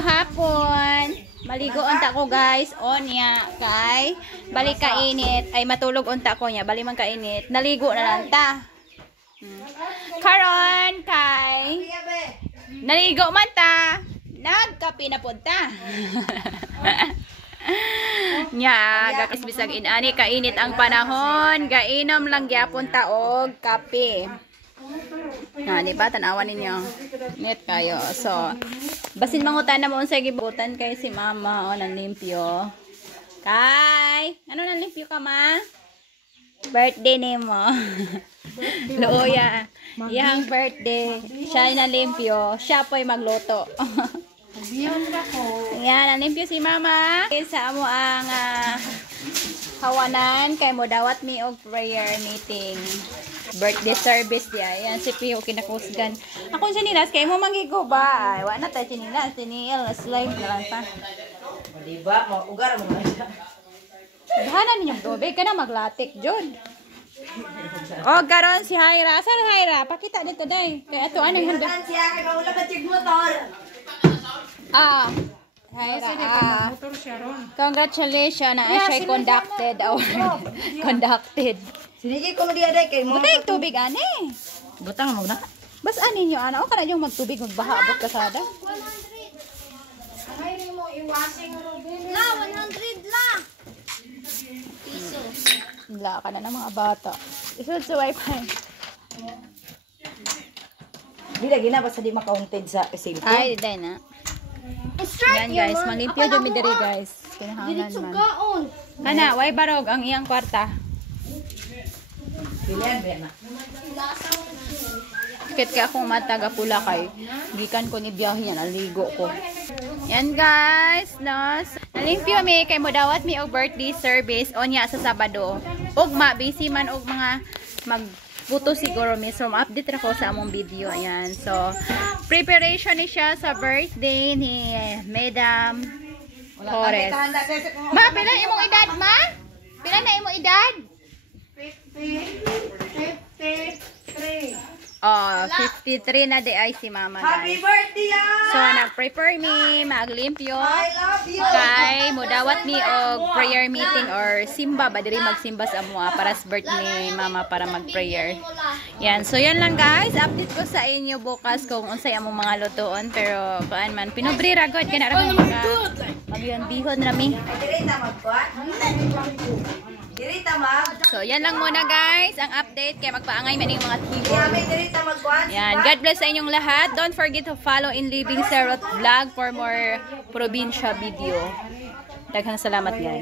Hapon. Maligo unta ko guys. Onya kay balik kainit ay matulog unta ko nya. Bali man kainit. Naligo na lang ta. Karon kay naligo man ta. Nagkape na punta. Nya gakis bisag inani kainit ang panahon. Gainom lang gyapon ta og kape. Na, di ba? Tanawan ninyo. Net kayo. So, basin mangutan na mo unsay gibutan kay si mama. O, nanlimpyo. Kay, ano nanlimpyo ka, ma? Birthday ni mo. Luoya. Yang birthday. Siya nanlimpyo. Siya po'y magluto. Yan, nanlimpyo si mama. Sa mo ang hawanan. Kay mo dawat mi og prayer meeting. Birthday service dia. Yan si Pio kinakusgan. Ako sa nilas kay mo mangigo ba? Ay, wa na tay sinilas, sinil slime na lang ta. Di ba? Ugar mo na siya. Dahanan ninyong tubig ka na maglatik, Jod. Oh, garon si Haira. Asa na Haira? Pakita dito day. Kay ato anong handa. Siya kay kaula ka tig motor. Haira. Congratulations na siya conducted or conducted. Sinigi ko diya day kay mo. Butang tubig ani. Butang mo na. Bas ani niyo ana o kana yung magtubig magbaha abot kasada. Ay mo iwasing Robin. La 100 la. Piso. Wala ka na ng mga bata. Isunod sa wifi. Di lagi na basta di makaunted sa cellphone. Ay, di na. Yan guys, malimpyo dyan mi diri guys. Kinahangan man. Kaon. Kana, way barog ang iyang kwarta. Pilihan ba na? Kit ka akong mataga pula kay gikan ko ni biyahe yan, naligo ko. Yan guys, nalimpyo mi kay mo dawat mi og birthday service onya sa Sabado. Ugma busy man og mga magbuto siguro mi, so update ra ko sa among video. Ayan, so preparation ni siya sa birthday ni Madam Torres. Ma, pila imong edad, ma? Pila na imong edad? 53. Oh, 53 na di ay si mama Happy guys. birthday! So, nag-prepare mi, maglimpyo. I love you! Kay, mudawat mi og prayer meeting or simba ba diri magsimba sa amuha para sa birthday ni mama para mag-prayer. Yan, so yan lang guys. Update ko sa inyo bukas kung unsay among mga lutuon. Pero, kuan man, pinubri ra gud kana ra mga magyon-bihon rami. Dirita magkuan? Dirita mag? So, yan lang muna guys, ang update. Kaya magpaangay man yung mga TV. Kami dirita magkuan? Yan, God bless sa inyong lahat. Don't forget to follow In Living Sarot Vlog for more probinsya video. Daghang salamat guys.